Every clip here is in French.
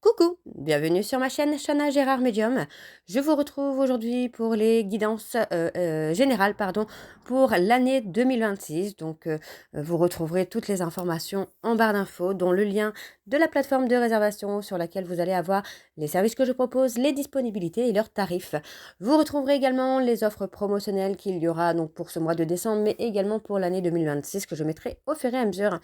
Coucou, bienvenue sur ma chaîne Chana Gérard Medium. Je vous retrouve aujourd'hui pour les guidances générales pour l'année 2026. Vous retrouverez toutes les informations en barre d'infos, dont le lien de la plateforme de réservation sur laquelle vous allez avoir les services que je propose, les disponibilités et leurs tarifs. Vous retrouverez également les offres promotionnelles qu'il y aura donc pour ce mois de décembre, mais également pour l'année 2026 que je mettrai au fur et à mesure.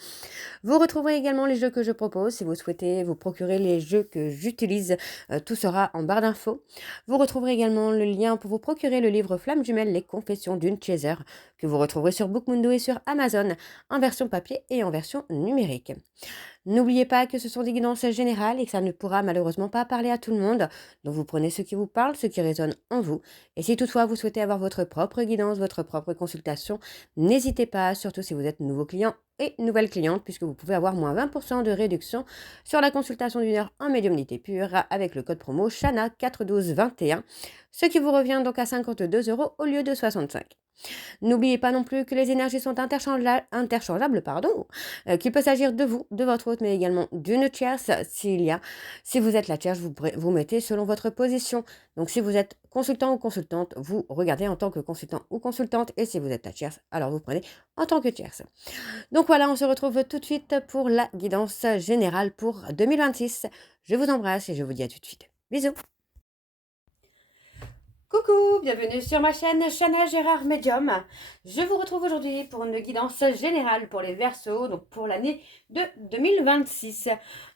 Vous retrouverez également les jeux que je propose. Si vous souhaitez vous procurer les jeux que j'utilise, tout sera en barre d'infos. Vous retrouverez également le lien pour vous procurer le livre Flamme Jumelle, les confessions d'une chaser, que vous retrouverez sur Bookmundo et sur Amazon, en version papier et en version numérique. N'oubliez pas que ce sont des guidances générales et que ça ne pourra malheureusement pas parler à tout le monde. Donc vous prenez ce qui vous parle, ce qui résonne en vous. Et si toutefois vous souhaitez avoir votre propre guidance, votre propre consultation, n'hésitez pas, surtout si vous êtes nouveau client et nouvelle cliente, puisque vous pouvez avoir moins 20% de réduction sur la consultation d'une heure en médiumnité pure avec le code promo Chana 41221, ce qui vous revient donc à 52 € au lieu de 65. N'oubliez pas non plus que les énergies sont interchangeables, qu'il peut s'agir de vous, de votre hôte, mais également d'une tierce. Si vous êtes la tierce, vous mettez selon votre position. Donc si vous êtes consultant ou consultante, vous regardez en tant que consultant ou consultante, et si vous êtes la tierce, alors vous prenez en tant que tierce. Donc voilà, on se retrouve tout de suite pour la guidance générale pour 2026. Je vous embrasse et je vous dis à tout de suite. Bisous. Coucou, bienvenue sur ma chaîne Chana Gérard Medium. Je vous retrouve aujourd'hui pour une guidance générale pour les Verseaux, donc pour l'année de 2026.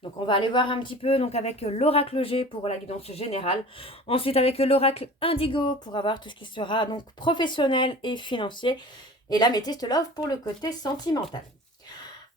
Donc on va aller voir un petit peu donc avec l'oracle G pour la guidance générale. Ensuite avec l'oracle Indigo pour avoir tout ce qui sera donc professionnel et financier. Et la métiste Love pour le côté sentimental.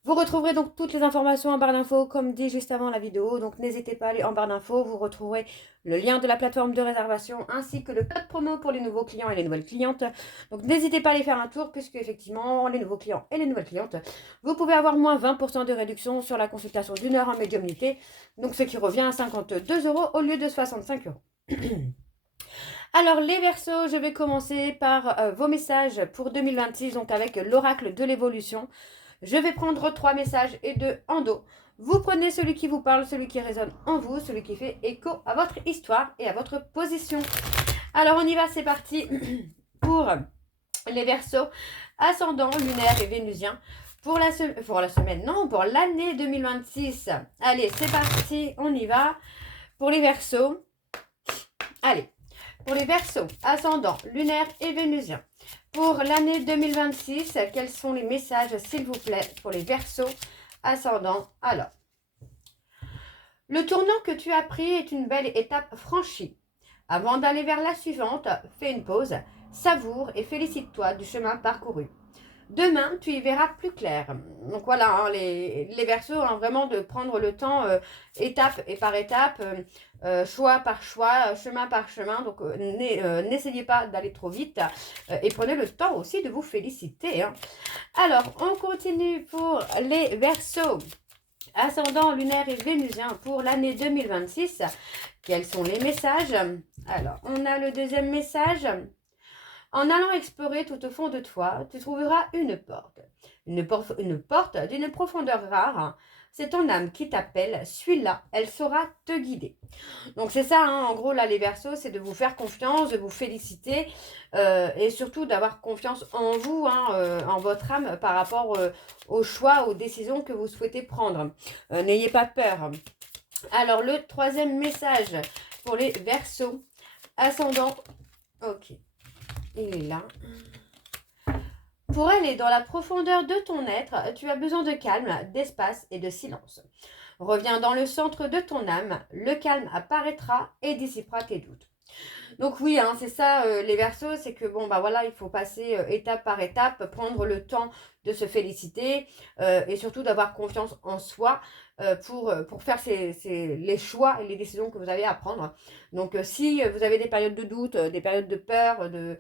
Vous retrouverez donc toutes les informations en barre d'infos comme dit juste avant la vidéo, donc n'hésitez pas à aller en barre d'infos, vous retrouverez le lien de la plateforme de réservation ainsi que le code promo pour les nouveaux clients et les nouvelles clientes. Donc n'hésitez pas à aller faire un tour puisque effectivement les nouveaux clients et les nouvelles clientes, vous pouvez avoir moins 20% de réduction sur la consultation d'une heure en médiumnité, donc ce qui revient à 52 € au lieu de 65 €. Alors les Verseaux, je vais commencer par vos messages pour 2026, donc avec l'oracle de l'évolution. Je vais prendre 3 messages et 2 en dos. Vous prenez celui qui vous parle, celui qui résonne en vous, celui qui fait écho à votre histoire et à votre position. Alors on y va, c'est parti pour les Verseaux, ascendant, lunaire et vénusien. Pour l'année 2026. Allez, c'est parti, on y va. Pour les Verseaux, allez, pour les Verseaux, ascendant, lunaire et vénusien. Pour l'année 2026, quels sont les messages, s'il vous plaît, pour les Verseaux ascendants? Alors, le tournant que tu as pris est une belle étape franchie. Avant d'aller vers la suivante, fais une pause, savoure et félicite-toi du chemin parcouru. Demain, tu y verras plus clair. Donc voilà, hein, les Verseaux, hein, vraiment de prendre le temps étape et par étape, choix par choix, chemin par chemin. Donc n'essayez pas d'aller trop vite et prenez le temps aussi de vous féliciter. Hein. Alors, on continue pour les Verseaux. Ascendant lunaire et vénusien pour l'année 2026. Quels sont les messages? Alors, on a le deuxième message. En allant explorer tout au fond de toi, tu trouveras une porte. Une porte d'une profondeur rare. C'est ton âme qui t'appelle. Suis-la, elle saura te guider. Donc c'est ça, hein, en gros, là, les Verseaux, c'est de vous faire confiance, de vous féliciter et surtout d'avoir confiance en vous, hein, en votre âme par rapport aux choix, aux décisions que vous souhaitez prendre. N'ayez pas peur. Alors, le troisième message pour les Verseaux, ascendant. Ok. Il est là. Pour aller dans la profondeur de ton être, tu as besoin de calme, d'espace et de silence. Reviens dans le centre de ton âme, le calme apparaîtra et dissipera tes doutes. Donc oui, hein, c'est ça les Verseaux, c'est que bon bah voilà, il faut passer étape par étape, prendre le temps de se féliciter et surtout d'avoir confiance en soi pour faire les choix et les décisions que vous avez à prendre. Donc si vous avez des périodes de doute, des périodes de peur, de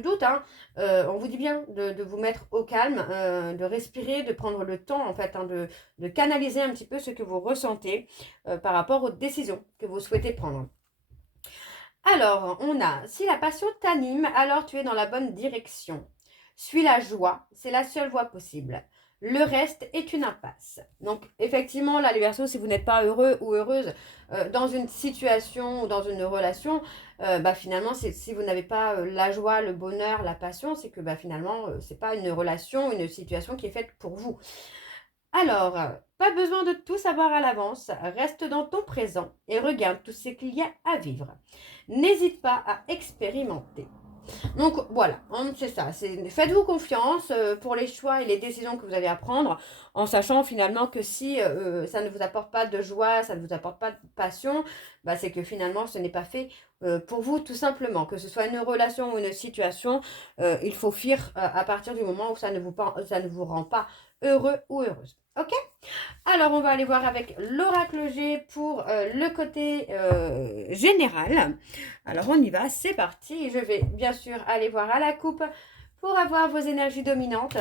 doute, hein, on vous dit bien de vous mettre au calme, de respirer, de prendre le temps en fait, hein, de canaliser un petit peu ce que vous ressentez par rapport aux décisions que vous souhaitez prendre. Alors, on a, si la passion t'anime, alors tu es dans la bonne direction. Suis la joie, c'est la seule voie possible. Le reste est une impasse. Donc, effectivement, là, les Verseaux, si vous n'êtes pas heureux ou heureuse dans une situation ou dans une relation, finalement, si vous n'avez pas la joie, le bonheur, la passion, c'est que finalement, c'est pas une relation, une situation qui est faite pour vous. Alors, pas besoin de tout savoir à l'avance, reste dans ton présent et regarde tout ce qu'il y a à vivre. N'hésite pas à expérimenter. Donc voilà, c'est ça. Faites-vous confiance pour les choix et les décisions que vous avez à prendre, en sachant finalement que si ça ne vous apporte pas de joie, ça ne vous apporte pas de passion, c'est que finalement ce n'est pas fait pour vous tout simplement. Que ce soit une relation ou une situation, il faut fuir à partir du moment où ça ne vous rend pas heureux ou heureuse. Ok? Alors, on va aller voir avec l'oracle G pour le côté général. Alors, on y va, c'est parti. Je vais bien sûr aller voir à la coupe pour avoir vos énergies dominantes.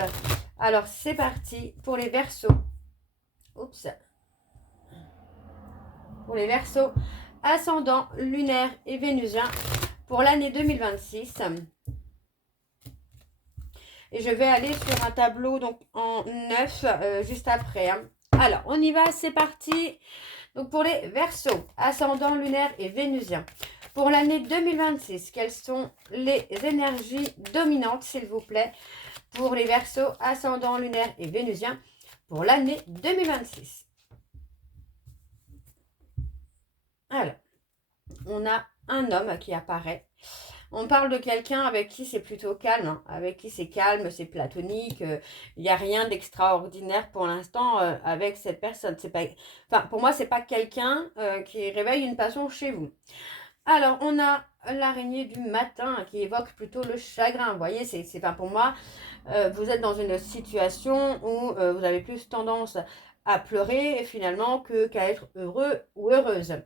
Alors, c'est parti pour les Verseaux. Oups. Pour les Verseaux, ascendant, lunaire et vénusien pour l'année 2026. Et je vais aller sur un tableau donc en 9 juste après. Hein. Alors, on y va, c'est parti. Donc, pour les Verseaux, ascendant, lunaire et vénusien. Pour l'année 2026, quelles sont les énergies dominantes, s'il vous plaît, pour les Verseaux, ascendant, lunaire et vénusien pour l'année 2026. Alors, on a un homme qui apparaît. On parle de quelqu'un avec qui c'est plutôt calme, hein, avec qui c'est calme, c'est platonique. Il n'y a rien d'extraordinaire pour l'instant avec cette personne. Pour moi, c'est pas quelqu'un qui réveille une passion chez vous. Alors, on a l'araignée du matin qui évoque plutôt le chagrin. Vous voyez, pour moi, vous êtes dans une situation où vous avez plus tendance à pleurer finalement qu'à être heureux ou heureuse.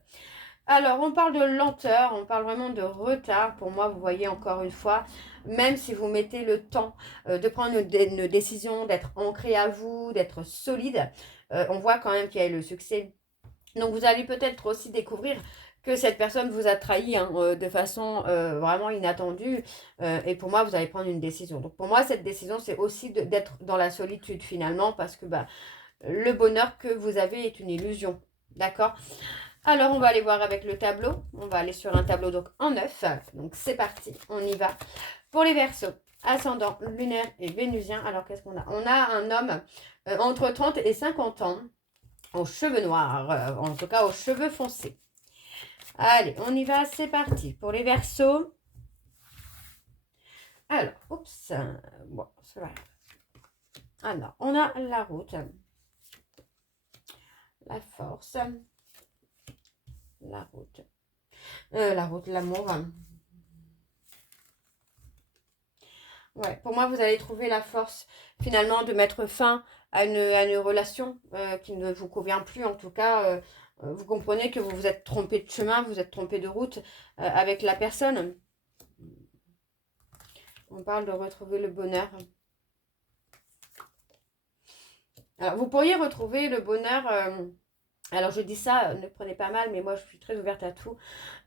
Alors, on parle de lenteur, on parle vraiment de retard. Pour moi, vous voyez encore une fois, même si vous mettez le temps de prendre une décision, d'être ancré à vous, d'être solide, on voit quand même qu'il y a le succès. Donc, vous allez peut-être aussi découvrir que cette personne vous a trahi de façon vraiment inattendue. Et pour moi, vous allez prendre une décision. Donc, pour moi, cette décision, c'est aussi d'être dans la solitude finalement, parce que le bonheur que vous avez est une illusion. D'accord ? Alors, on va aller voir avec le tableau. On va aller sur un tableau donc en 9. Donc, c'est parti. On y va. Pour les Verseaux, ascendant, lunaire et vénusien. Alors, qu'est-ce qu'on a? On a un homme entre 30 et 50 ans, aux cheveux noirs, en tout cas aux cheveux foncés. Allez, on y va. C'est parti. Pour les Verseaux. Alors, oups. Bon, c'est vrai. Alors, on a la route. La force. La route, l'amour. Ouais, pour moi, vous allez trouver la force finalement de mettre fin à une relation qui ne vous convient plus. En tout cas, vous comprenez que vous vous êtes trompé de chemin, vous êtes trompé de route avec la personne. On parle de retrouver le bonheur. Alors, vous pourriez retrouver le bonheur... alors je dis ça, ne prenez pas mal, mais moi je suis très ouverte à tout.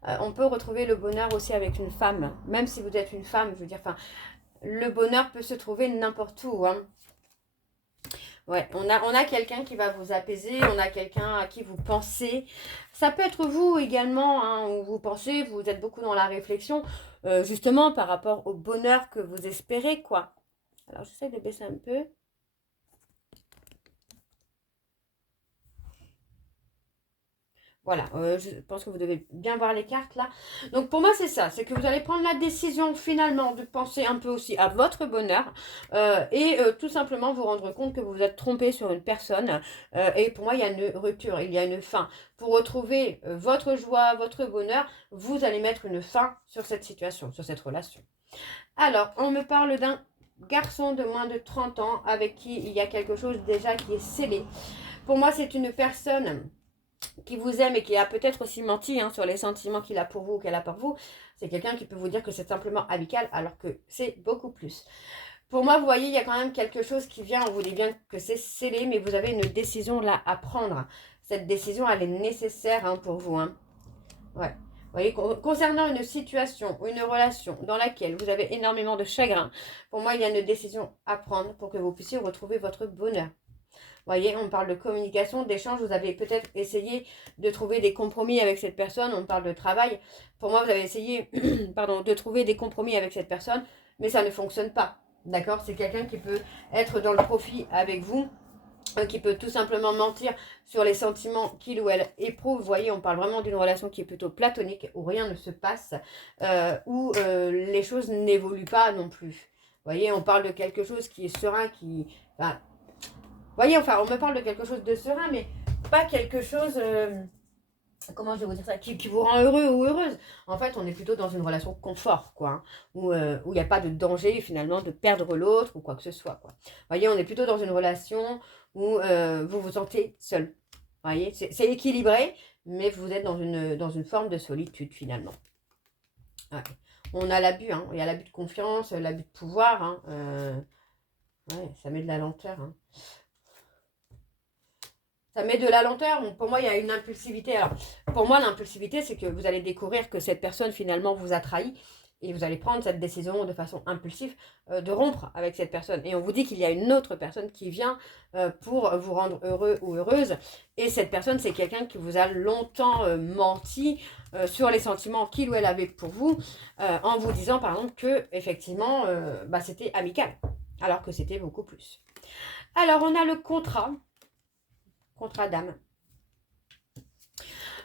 On peut retrouver le bonheur aussi avec une femme, même si vous êtes une femme, je veux dire, le bonheur peut se trouver n'importe où. Hein. Ouais, on a quelqu'un qui va vous apaiser, on a quelqu'un à qui vous pensez. Ça peut être vous également, hein, où vous pensez, vous êtes beaucoup dans la réflexion, justement par rapport au bonheur que vous espérez, quoi. Alors j'essaie de baisser un peu. Voilà, je pense que vous devez bien voir les cartes là. Donc pour moi c'est ça, c'est que vous allez prendre la décision finalement de penser un peu aussi à votre bonheur et tout simplement vous rendre compte que vous vous êtes trompé sur une personne et pour moi il y a une rupture, il y a une fin. Pour retrouver votre joie, votre bonheur, vous allez mettre une fin sur cette situation, sur cette relation. Alors, on me parle d'un garçon de moins de 30 ans avec qui il y a quelque chose déjà qui est scellé. Pour moi c'est une personne qui vous aime et qui a peut-être aussi menti sur les sentiments qu'il a pour vous ou qu'elle a pour vous, c'est quelqu'un qui peut vous dire que c'est simplement amical alors que c'est beaucoup plus. Pour moi, vous voyez, il y a quand même quelque chose qui vient, on vous dit bien que c'est scellé, mais vous avez une décision là à prendre. Cette décision, elle est nécessaire pour vous. Hein. Ouais. voyez, concernant une situation ou une relation dans laquelle vous avez énormément de chagrin, pour moi, il y a une décision à prendre pour que vous puissiez retrouver votre bonheur. Vous voyez, on parle de communication, d'échange. Vous avez peut-être essayé de trouver des compromis avec cette personne. On parle de travail. Pour moi, vous avez essayé pardon, de trouver des compromis avec cette personne, mais ça ne fonctionne pas. D'accord? C'est quelqu'un qui peut être dans le profit avec vous, qui peut tout simplement mentir sur les sentiments qu'il ou elle éprouve. Vous voyez, on parle vraiment d'une relation qui est plutôt platonique, où rien ne se passe, où les choses n'évoluent pas non plus. Vous voyez, on parle de quelque chose qui est serein, qui... Enfin, vous voyez, enfin, on me parle de quelque chose de serein, mais pas quelque chose... comment je vais vous dire ça, qui vous rend heureux ou heureuse. En fait, on est plutôt dans une relation confort, quoi, hein, où il n'y a pas de danger, finalement, de perdre l'autre ou quoi que ce soit, quoi. Vous voyez, on est plutôt dans une relation où vous vous sentez seul. Vous voyez, c'est équilibré, mais vous êtes dans une forme de solitude, finalement. Ouais. On a l'abus, hein. Il y a l'abus de confiance, l'abus de pouvoir, hein. Ouais, ça met de la lenteur, hein. Ça met de la lenteur. Pour moi, il y a une impulsivité. Alors, pour moi, l'impulsivité, c'est que vous allez découvrir que cette personne, finalement, vous a trahi. Et vous allez prendre cette décision de façon impulsive de rompre avec cette personne. Et on vous dit qu'il y a une autre personne qui vient pour vous rendre heureux ou heureuse. Et cette personne, c'est quelqu'un qui vous a longtemps menti sur les sentiments qu'il ou elle avait pour vous, en vous disant, par exemple, que effectivement, c'était amical. Alors que c'était beaucoup plus. Alors, on a le contrat d'âme.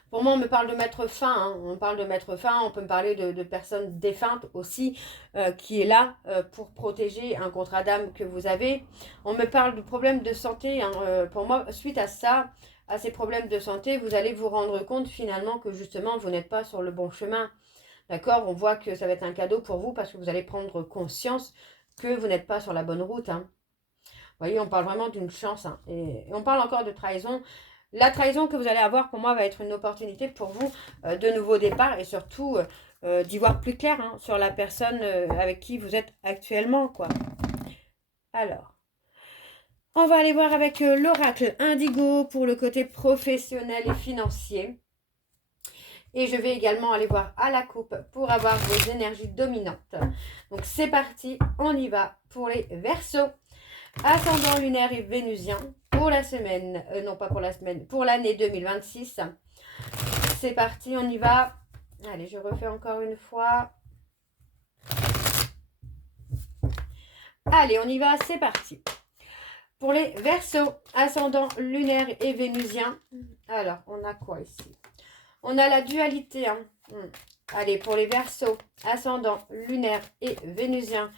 Pour moi, on me parle de mettre fin, hein. On parle de mettre fin, on peut me parler de personnes défuntes aussi, qui est là pour protéger un contrat d'âme que vous avez. On me parle de problèmes de santé, hein. Pour moi, suite à ça, à ces problèmes de santé, vous allez vous rendre compte finalement que justement, vous n'êtes pas sur le bon chemin. D'accord? On voit que ça va être un cadeau pour vous parce que vous allez prendre conscience que vous n'êtes pas sur la bonne route, hein. Vous voyez, on parle vraiment d'une chance, hein. Et on parle encore de trahison. La trahison que vous allez avoir, pour moi, va être une opportunité pour vous de nouveau départ et surtout d'y voir plus clair, hein, sur la personne avec qui vous êtes actuellement, quoi. Alors, on va aller voir avec l'oracle Indigo pour le côté professionnel et financier. Et je vais également aller voir à la coupe pour avoir vos énergies dominantes. Donc, c'est parti, on y va pour les Verseaux. Ascendant lunaire et vénusien pour la semaine, non pas pour la semaine, pour l'année 2026. C'est parti, on y va. Allez, je refais encore une fois. Allez, on y va, c'est parti. Pour les Verseaux, ascendant lunaire et vénusien. Alors, on a quoi ici? On a la dualité, hein. Allez, pour les Verseaux, ascendant lunaire et vénusien.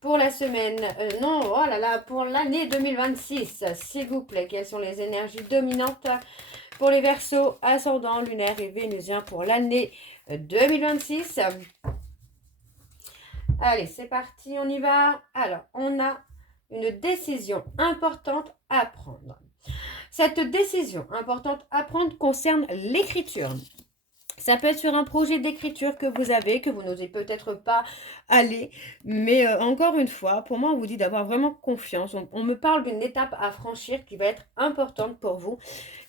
Pour la semaine, non, oh là là, pour l'année 2026, s'il vous plaît, quelles sont les énergies dominantes pour les Verseaux, ascendant, lunaire et vénusien pour l'année 2026. Allez, c'est parti, on y va. Alors, on a une décision importante à prendre. Cette décision importante à prendre concerne l'écriture. Ça peut être sur un projet d'écriture que vous avez, que vous n'osez peut-être pas aller. Mais encore une fois, pour moi, on vous dit d'avoir vraiment confiance. On me parle d'une étape à franchir qui va être importante pour vous.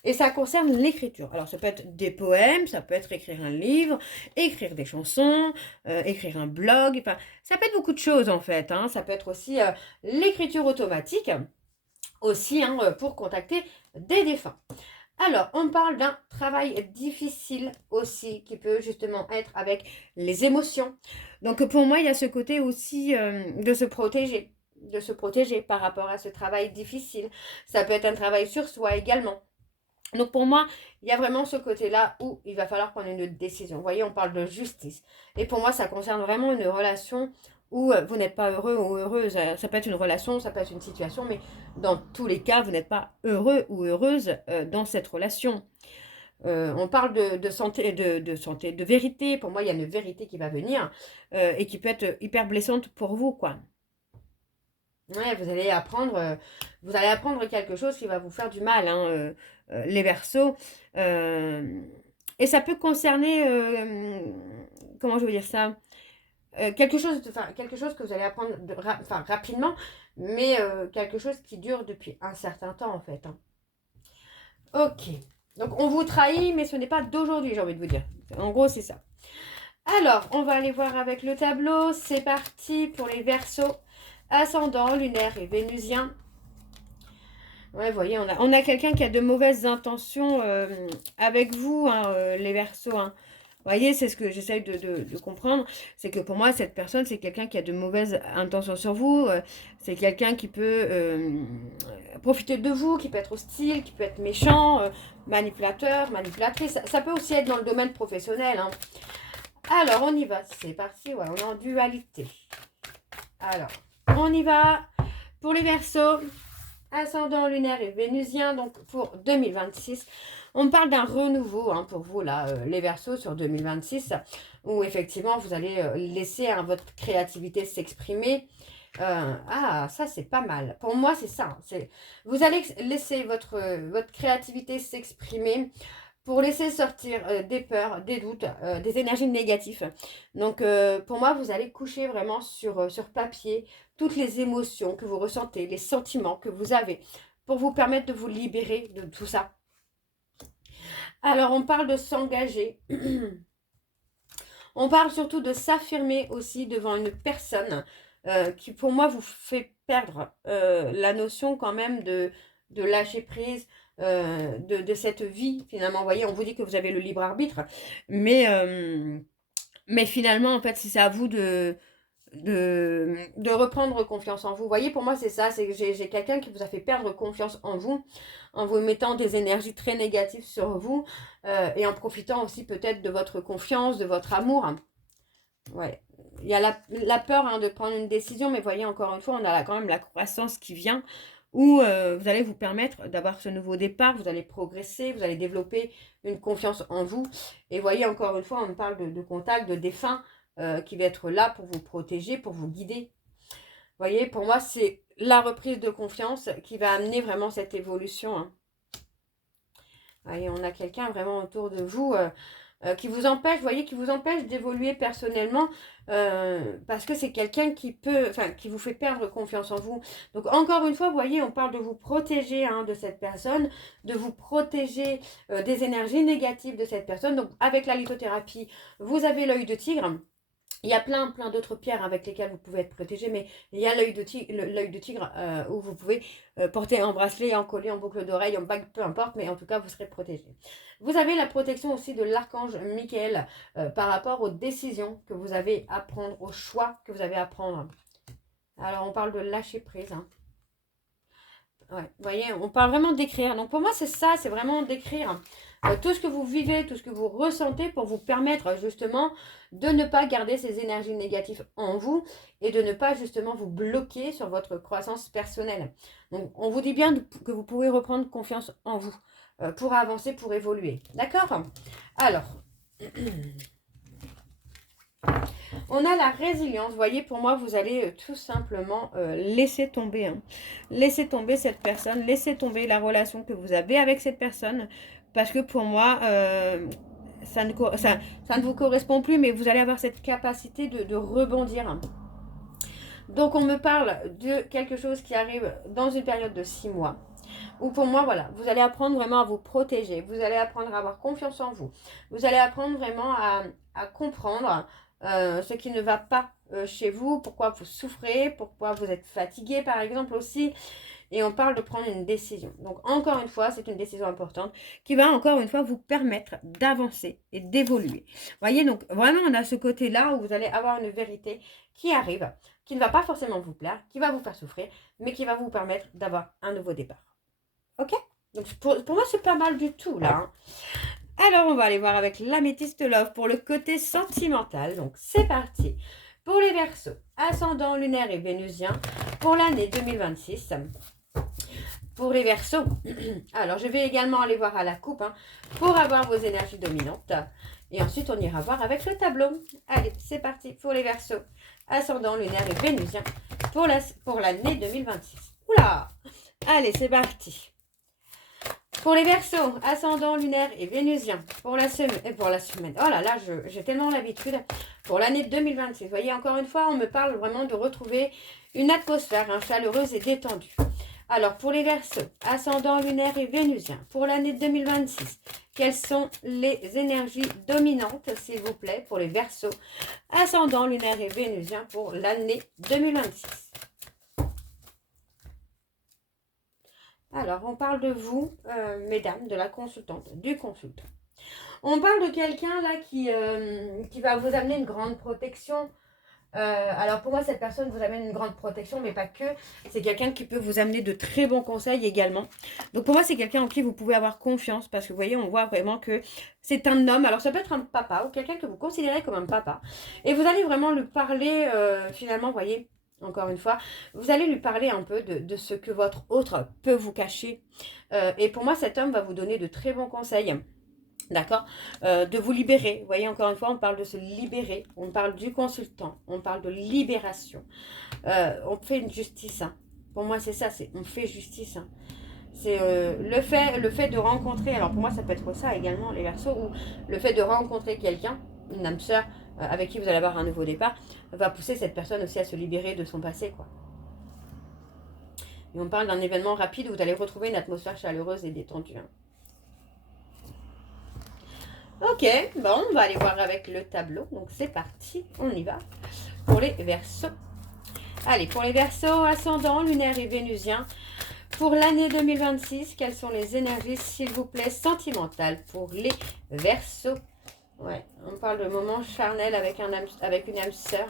Et ça concerne l'écriture. Alors, ça peut être des poèmes, ça peut être écrire un livre, écrire des chansons, écrire un blog. Enfin, ça peut être beaucoup de choses, en fait, hein. Ça peut être aussi l'écriture automatique, aussi, hein, pour contacter des défunts. Alors, on parle d'un travail difficile aussi, qui peut justement être avec les émotions. Donc, pour moi, il y a ce côté aussi de se protéger par rapport à ce travail difficile. Ça peut être un travail sur soi également. Donc, pour moi, il y a vraiment ce côté-là où il va falloir prendre une décision. Vous voyez, on parle de justice. Et pour moi, ça concerne vraiment une relation où vous n'êtes pas heureux ou heureuse. Ça peut être une relation, ça peut être une situation, mais dans tous les cas, vous n'êtes pas heureux ou heureuse dans cette relation. On parle de santé, de santé, de vérité. Pour moi, il y a une vérité qui va venir et qui peut être hyper blessante pour vous, quoi. Ouais, vous allez apprendre quelque chose qui va vous faire du mal, hein, les Verseaux. Et ça peut concerner, comment je veux dire ça, quelque chose que vous allez apprendre rapidement, mais quelque chose qui dure depuis un certain temps, en fait, hein. Ok. Donc, on vous trahit, mais ce n'est pas d'aujourd'hui, j'ai envie de vous dire. En gros, c'est ça. Alors, on va aller voir avec le tableau. C'est parti pour les Verseaux, ascendant, lunaire et vénusien. Ouais, vous voyez, on a quelqu'un qui a de mauvaises intentions avec vous, hein, les Verseaux. Hein. Vous voyez, c'est ce que j'essaye de comprendre. C'est que pour moi, cette personne, c'est quelqu'un qui a de mauvaises intentions sur vous. C'est quelqu'un qui peut profiter de vous, qui peut être hostile, qui peut être méchant, manipulateur, manipulatrice. Ça peut aussi être dans le domaine professionnel. Hein. Alors, on y va. C'est parti. Ouais, on est en dualité. Alors, on y va pour les Verseaux. Ascendant lunaire et vénusien, donc pour 2026. On parle d'un renouveau hein, pour vous, là, les Verseaux sur 2026, où effectivement, vous allez laisser hein, votre créativité s'exprimer. Ah, ça, c'est pas mal. Pour moi, c'est ça. Vous allez laisser votre créativité s'exprimer pour laisser sortir des peurs, des doutes, des énergies négatives. Donc, pour moi, vous allez coucher vraiment sur papier toutes les émotions que vous ressentez, les sentiments que vous avez, pour vous permettre de vous libérer de tout ça. Alors, on parle de s'engager. On parle surtout de s'affirmer aussi devant une personne qui, pour moi, vous fait perdre la notion quand même de lâcher prise, de cette vie, finalement. Vous voyez, on vous dit que vous avez le libre arbitre, mais finalement, en fait, c'est à vous de reprendre confiance en vous. Vous voyez, pour moi, c'est ça. C'est que j'ai quelqu'un qui vous a fait perdre confiance en vous mettant des énergies très négatives sur vous et en profitant aussi peut-être de votre confiance, de votre amour. Ouais. Il y a la peur hein, de prendre une décision, mais voyez, encore une fois, on a quand même la croissance qui vient où vous allez vous permettre d'avoir ce nouveau départ, vous allez progresser, vous allez développer une confiance en vous. Et voyez, encore une fois, on parle de contact, de défunt qui va être là pour vous protéger, pour vous guider. Vous voyez, pour moi, c'est la reprise de confiance qui va amener vraiment cette évolution. Hein. Vous voyez, on a quelqu'un vraiment autour de vous qui vous empêche, vous voyez, qui vous empêche d'évoluer personnellement parce que c'est quelqu'un qui vous fait perdre confiance en vous. Donc encore une fois, vous voyez, on parle de vous protéger hein, de cette personne, de vous protéger des énergies négatives de cette personne. Donc avec la lithothérapie, vous avez l'œil de tigre. Il y a plein d'autres pierres avec lesquelles vous pouvez être protégé, mais il y a l'œil de tigre où vous pouvez porter en bracelet, en collier, en boucle d'oreille, en bague, peu importe, mais en tout cas, vous serez protégé. Vous avez la protection aussi de l'archange Michael par rapport aux décisions que vous avez à prendre, aux choix que vous avez à prendre. Alors, on parle de lâcher prise. Hein. Ouais, vous voyez, on parle vraiment d'écrire. Donc pour moi, c'est ça, c'est vraiment d'écrire tout ce que vous vivez, tout ce que vous ressentez pour vous permettre justement de ne pas garder ces énergies négatives en vous et de ne pas justement vous bloquer sur votre croissance personnelle. Donc on vous dit bien que vous pouvez reprendre confiance en vous pour avancer, pour évoluer. D'accord? Alors... On a la résilience, vous voyez, pour moi, vous allez tout simplement laisser tomber. Hein. Laisser tomber cette personne, laisser tomber la relation que vous avez avec cette personne. Parce que pour moi, ça ne vous correspond plus, mais vous allez avoir cette capacité de rebondir. Hein. Donc, on me parle de quelque chose qui arrive dans une période de 6 mois. Où pour moi, voilà, vous allez apprendre vraiment à vous protéger. Vous allez apprendre à avoir confiance en vous. Vous allez apprendre vraiment à comprendre ce qui ne va pas chez vous, pourquoi vous souffrez, pourquoi vous êtes fatigué par exemple aussi. Et on parle de prendre une décision. Donc encore une fois, c'est une décision importante qui va encore une fois vous permettre d'avancer et d'évoluer. Vous voyez, donc vraiment on a ce côté-là où vous allez avoir une vérité qui arrive, qui ne va pas forcément vous plaire, qui va vous faire souffrir, mais qui va vous permettre d'avoir un nouveau départ. Ok? Donc pour moi, c'est pas mal du tout là. Hein. Alors, on va aller voir avec l'améthyste love pour le côté sentimental. Donc, c'est parti. Pour les Verseaux, ascendant lunaire et vénusien, pour l'année 2026. Pour les Verseaux, alors je vais également aller voir à la coupe hein, pour avoir vos énergies dominantes. Et ensuite, on ira voir avec le tableau. Allez, c'est parti pour les Verseaux, ascendant lunaire et vénusien, pour l'année 2026. Oula! Allez, c'est parti. Pour les Verseaux, ascendant lunaire et vénusien, pour la semaine. Oh là là, j'ai tellement l'habitude. Pour l'année 2026. Vous voyez, encore une fois, on me parle vraiment de retrouver une atmosphère chaleureuse et détendue. Alors, pour les Verseaux, ascendant lunaire et vénusien, pour l'année 2026, quelles sont les énergies dominantes, s'il vous plaît, pour les Verseaux, ascendant lunaire et vénusien pour l'année 2026? Alors, on parle de vous, mesdames, de la consultante, du consultant. On parle de quelqu'un là qui va vous amener une grande protection. Alors pour moi, cette personne vous amène une grande protection, mais pas que. C'est quelqu'un qui peut vous amener de très bons conseils également. Donc pour moi, c'est quelqu'un en qui vous pouvez avoir confiance parce que vous voyez, on voit vraiment que c'est un homme. Alors ça peut être un papa ou quelqu'un que vous considérez comme un papa. Et vous allez vraiment lui parler, finalement, vous voyez, encore une fois, vous allez lui parler un peu de ce que votre autre peut vous cacher. Et pour moi, cet homme va vous donner de très bons conseils. D'accord, de vous libérer. Vous voyez, encore une fois, on parle de se libérer. On parle du consultant. On parle de libération. On fait une justice. Hein. Pour moi, c'est ça. On fait justice. Hein. C'est le fait de rencontrer. Alors, pour moi, ça peut être ça également, les Verseaux, ou le fait de rencontrer quelqu'un, une âme sœur, avec qui vous allez avoir un nouveau départ, va pousser cette personne aussi à se libérer de son passé, quoi. Et on parle d'un événement rapide où vous allez retrouver une atmosphère chaleureuse et détendue. Hein. Ok, bon, on va aller voir avec le tableau. Donc c'est parti, on y va pour les Verseaux. Allez, pour les Verseaux, ascendant, lunaire et vénusien, pour l'année 2026, quelles sont les énergies, s'il vous plaît, sentimentales pour les Verseaux? Ouais, on parle de moments charnels avec une âme sœur.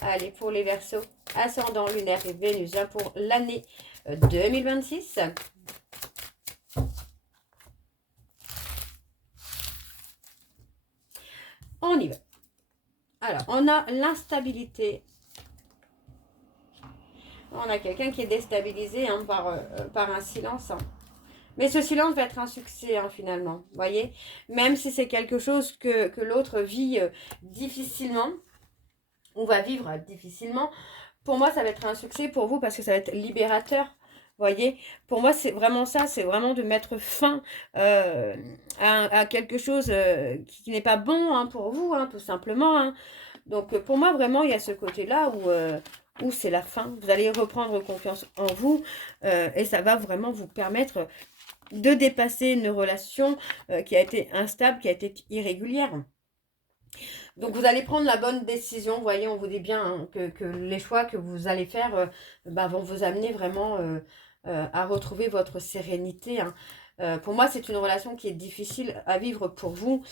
Allez, pour les Verseaux, ascendant, lunaire et vénusien pour l'année 2026. On y va. Alors, on a l'instabilité. On a quelqu'un qui est déstabilisé hein, par un silence. Hein. Mais ce silence va être un succès hein, finalement. Vous voyez, même si c'est quelque chose que l'autre vit difficilement, ou va vivre difficilement, pour moi, ça va être un succès pour vous parce que ça va être libérateur. Vous voyez, pour moi, c'est vraiment ça, c'est vraiment de mettre fin à quelque chose qui n'est pas bon hein, pour vous, hein, tout simplement. Hein. Donc, pour moi, vraiment, il y a ce côté-là où c'est la fin. Vous allez reprendre confiance en vous et ça va vraiment vous permettre de dépasser une relation qui a été instable, qui a été irrégulière. Donc, vous allez prendre la bonne décision. Vous voyez, on vous dit bien hein, que les choix que vous allez faire vont vous amener vraiment à retrouver votre sérénité. Hein. Pour moi, c'est une relation qui est difficile à vivre pour vous.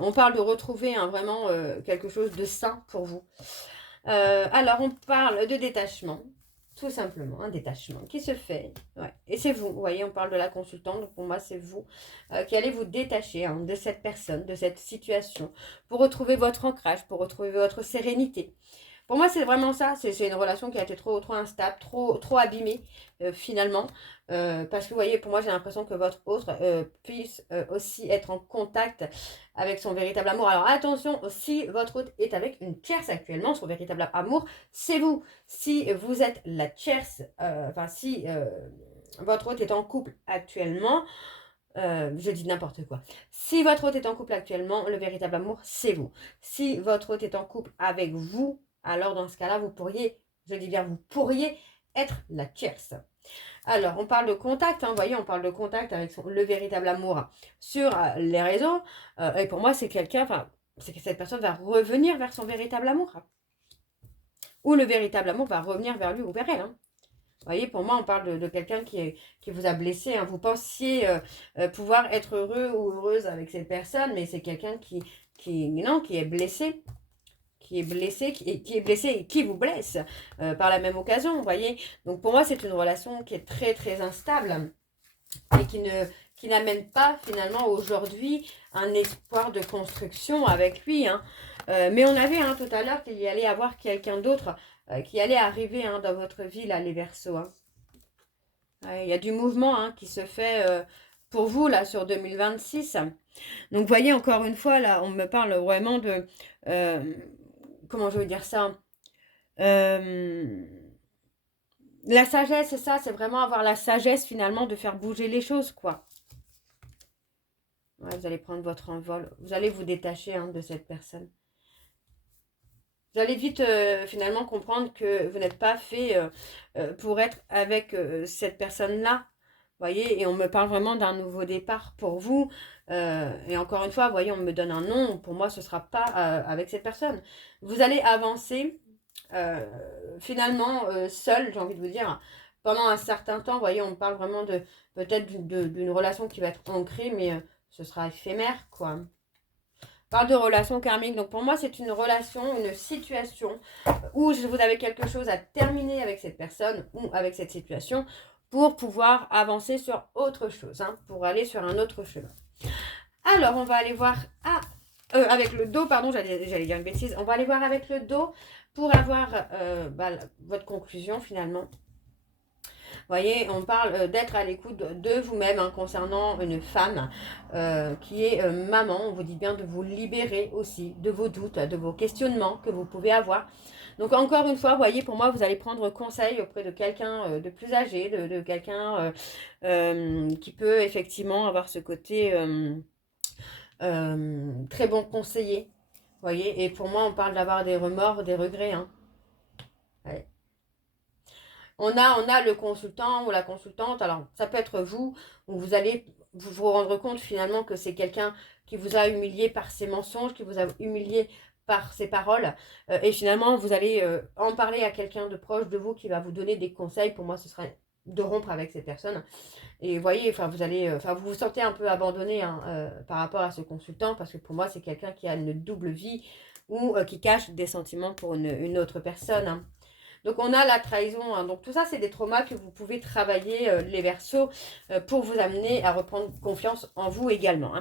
On parle de retrouver hein, vraiment quelque chose de sain pour vous. Alors, on parle de détachement. Tout simplement, un détachement qui se fait. Ouais. Et c'est vous, vous voyez, on parle de la consultante. Donc pour moi, c'est vous qui allez vous détacher hein, de cette personne, de cette situation, pour retrouver votre ancrage, pour retrouver votre sérénité. Pour moi, c'est vraiment ça. C'est une relation qui a été trop instable, trop abîmée, finalement. Parce que, vous voyez, pour moi, j'ai l'impression que votre autre puisse aussi être en contact avec son véritable amour. Alors, attention, si votre autre est avec une tierce actuellement, son véritable amour, c'est vous. Si vous êtes la tierce, si votre autre est en couple actuellement, je dis n'importe quoi. Si votre hôte est en couple actuellement, le véritable amour, c'est vous. Si votre hôte est en couple avec vous, alors dans ce cas-là, vous pourriez, je dis bien, vous pourriez être la tierce. Alors, on parle de contact, hein, vous voyez, on parle de contact avec le véritable amour sur les réseaux. Et pour moi, c'est quelqu'un, c'est que cette personne va revenir vers son véritable amour. Ou le véritable amour va revenir vers lui ou vers elle. Hein. Vous voyez, pour moi, on parle de quelqu'un qui vous a blessé. Hein. Vous pensiez pouvoir être heureux ou heureuse avec cette personne, mais c'est quelqu'un qui est blessé. Qui est blessé et qui vous blesse par la même occasion, vous voyez. Donc pour moi, c'est une relation qui est très, très instable et qui n'amène pas finalement aujourd'hui un espoir de construction avec lui. Hein. Mais on avait tout à l'heure qu'il y allait avoir quelqu'un d'autre qui allait arriver dans votre vie, là, les Verseaux. Hein. Il y a du mouvement qui se fait pour vous, là, sur 2026. Donc, vous voyez, encore une fois, là, on me parle vraiment de... comment je veux dire ça la sagesse, c'est ça, c'est vraiment avoir la sagesse, finalement, de faire bouger les choses, quoi. Ouais, vous allez prendre votre envol. Vous allez vous détacher de cette personne. Vous allez vite finalement comprendre que vous n'êtes pas fait pour être avec cette personne-là. Voyez, et on me parle vraiment d'un nouveau départ pour vous. Et encore une fois, vous voyez, on me donne un nom. Pour moi, ce ne sera pas avec cette personne. Vous allez avancer finalement seul, j'ai envie de vous dire, pendant un certain temps. Vous voyez, on me parle vraiment de peut-être d'une relation qui va être ancrée, mais ce sera éphémère, quoi. On parle de relation karmique. Donc pour moi, c'est une relation, une situation où vous avez quelque chose à terminer avec cette personne ou avec cette situation pour pouvoir avancer sur autre chose, hein, pour aller sur un autre chemin. Alors, on va aller voir avec le dos, pardon, j'allais dire une bêtise. On va aller voir avec le dos pour avoir votre conclusion finalement. Vous voyez, on parle d'être à l'écoute de vous-même hein, concernant une femme qui est maman. On vous dit bien de vous libérer aussi de vos doutes, de vos questionnements que vous pouvez avoir. Donc encore une fois, vous voyez, pour moi, vous allez prendre conseil auprès de quelqu'un de plus âgé, de quelqu'un qui peut effectivement avoir ce côté très bon conseiller. Vous voyez, et pour moi, on parle d'avoir des remords, des regrets. Hein. Ouais. On a le consultant ou la consultante, alors ça peut être vous, où vous allez vous rendre compte finalement que c'est quelqu'un qui vous a humilié par ses mensonges, qui vous a humilié par ses paroles, et finalement vous allez en parler à quelqu'un de proche de vous qui va vous donner des conseils. Pour moi, ce serait de rompre avec cette personne. Et vous voyez, enfin vous allez, vous vous sentez un peu abandonné hein, par rapport à ce consultant, parce que pour moi, c'est quelqu'un qui a une double vie ou qui cache des sentiments pour une autre personne. Hein. Donc on a la trahison, hein. Donc tout ça c'est des traumas que vous pouvez travailler les Verseaux pour vous amener à reprendre confiance en vous également. Hein.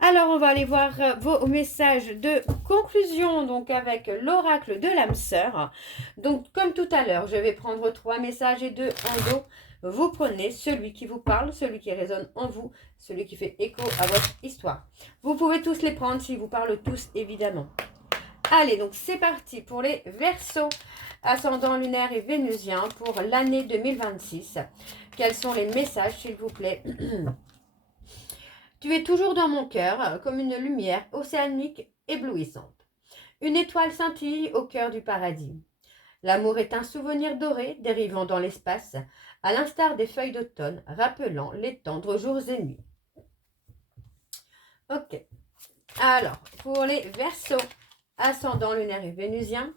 Alors on va aller voir vos messages de conclusion donc avec l'oracle de l'âme sœur. Donc comme tout à l'heure, je vais prendre 3 messages et 2 en dos. Vous prenez celui qui vous parle, celui qui résonne en vous, celui qui fait écho à votre histoire. Vous pouvez tous les prendre s'ils vous parlent tous évidemment. Allez, donc c'est parti pour les Verseaux, ascendant lunaire et vénusien pour l'année 2026. Quels sont les messages, s'il vous plaît? Tu es toujours dans mon cœur, comme une lumière océanique éblouissante. Une étoile scintille au cœur du paradis. L'amour est un souvenir doré dérivant dans l'espace, à l'instar des feuilles d'automne, rappelant les tendres jours et nuits. Ok. Alors, pour les Verseaux, ascendant lunaire et vénusien,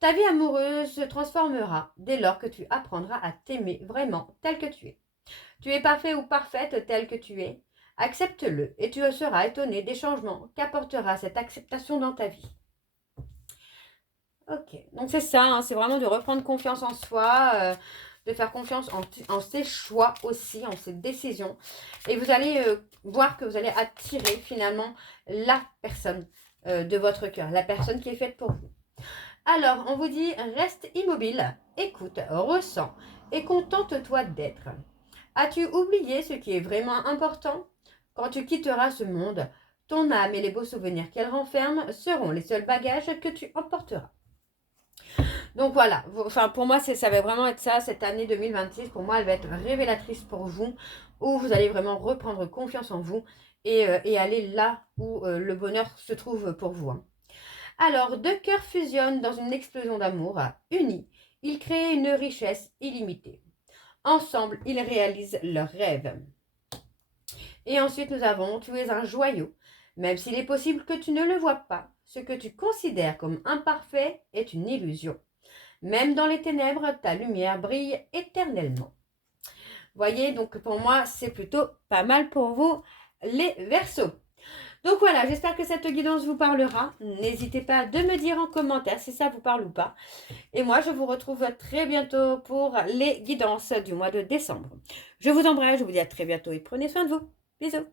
ta vie amoureuse se transformera dès lors que tu apprendras à t'aimer vraiment tel que tu es. Tu es parfait ou parfaite tel que tu es. Accepte-le et tu seras étonné des changements qu'apportera cette acceptation dans ta vie. Ok, donc c'est ça, hein, c'est vraiment de reprendre confiance en soi, de faire confiance en ses choix aussi, en ses décisions. Et vous allez voir que vous allez attirer finalement la personne de votre cœur, la personne qui est faite pour vous. Alors, on vous dit, reste immobile, écoute, ressens et contente-toi d'être. As-tu oublié ce qui est vraiment important? Quand tu quitteras ce monde, ton âme et les beaux souvenirs qu'elle renferme seront les seuls bagages que tu emporteras. Donc voilà, enfin, pour moi, ça va vraiment être ça, cette année 2026. Pour moi, elle va être révélatrice pour vous, où vous allez vraiment reprendre confiance en vous et aller là où le bonheur se trouve pour vous. Hein. Alors, 2 cœurs fusionnent dans une explosion d'amour. Unis, ils créent une richesse illimitée. Ensemble, ils réalisent leurs rêves. Et ensuite, nous avons, tu es un joyau. Même s'il est possible que tu ne le vois pas, ce que tu considères comme imparfait est une illusion. Même dans les ténèbres, ta lumière brille éternellement. Voyez, donc pour moi, c'est plutôt pas mal pour vous, les Verseaux. Donc voilà, j'espère que cette guidance vous parlera. N'hésitez pas de me dire en commentaire si ça vous parle ou pas. Et moi, je vous retrouve très bientôt pour les guidances du mois de décembre. Je vous embrasse, je vous dis à très bientôt et prenez soin de vous. Bisous.